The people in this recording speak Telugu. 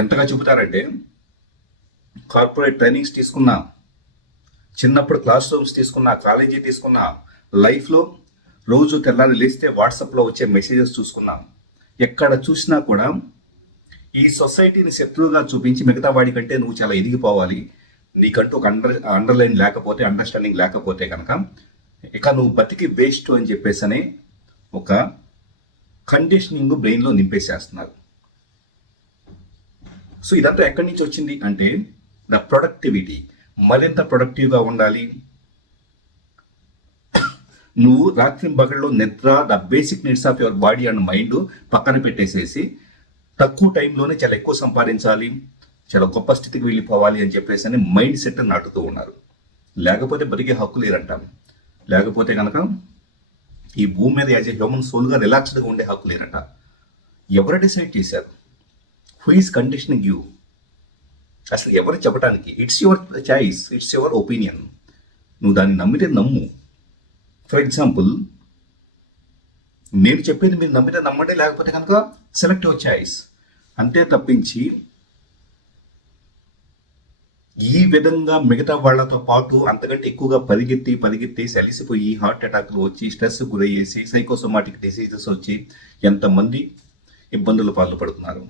ఎంతగా చెబుతారంటే కార్పొరేట్ ట్రైనింగ్స్ తీసుకున్నా, చిన్నప్పుడు క్లాస్ రూమ్స్ తీసుకున్నా, కాలేజీ తీసుకున్నా, లైఫ్లో రోజు తెల్లారి లేస్తే వాట్సాప్లో వచ్చే మెసేజెస్ చూసుకున్నాం. ఎక్కడ చూసినా కూడా ఈ సొసైటీని శత్రువుగా చూపించి మిగతా వాడి కంటే నువ్వు చాలా ఎదిగిపోవాలి, నీకంటూ ఒక అండర్లైన్ లేకపోతే, అండర్స్టాండింగ్ లేకపోతే కనుక ఇక నువ్వు బతికి వేస్ట్ అని చెప్పేసి ఒక కండిషనింగ్ బ్రెయిన్లో నింపేసేస్తున్నారు. సో ఇదంతా ఎక్కడి నుంచి వచ్చింది అంటే ద ప్రొడక్టివిటీ. మరింత ప్రొడక్టివ్గా ఉండాలి, నువ్వు రాత్రి పగల్లో నిద్ర, the basic needs of your body and mind పక్కన పెట్టేసేసి తక్కువ టైంలోనే చాలా ఎక్కువ సంపాదించాలి, చాలా గొప్ప స్థితికి వెళ్ళిపోవాలి అని చెప్పేసి అని మైండ్ సెట్ నాటుతూ ఉన్నారు. లేకపోతే బతికే హక్కు లేరంటాం. లేకపోతే కనుక ఈ భూమి మీద యాజ్ ఎ హ్యూమన్ సోల్గా రిలాక్స్డ్గా ఉండే హక్కు లేరట. ఎవరు డిసైడ్ చేశారు? Who is conditioning you? అసలు ఎవరు చెప్పడానికి? It's your choice, it's your opinion. నువ్వు దాన్ని నమ్మితే నమ్ము. ఫర్ ఎగ్జాంపుల్, నేను చెప్పేది మీరు నమ్మితే నమ్మండి, లేకపోతే కనుక సెలెక్ట్ యువర్ చాయిస్. అంతే తప్పించి ఈ విధంగా మిగతా వాళ్లతో పాటు అంతకంటే ఎక్కువగా పరిగెత్తి అలిసిపోయి హార్ట్ అటాక్లు వచ్చి స్ట్రెస్ గురయ్యేసి సైకోసోమాటిక్ డిసీజెస్ వచ్చి ఎంతమంది ఇబ్బందులు పాల్పడుతున్నారు.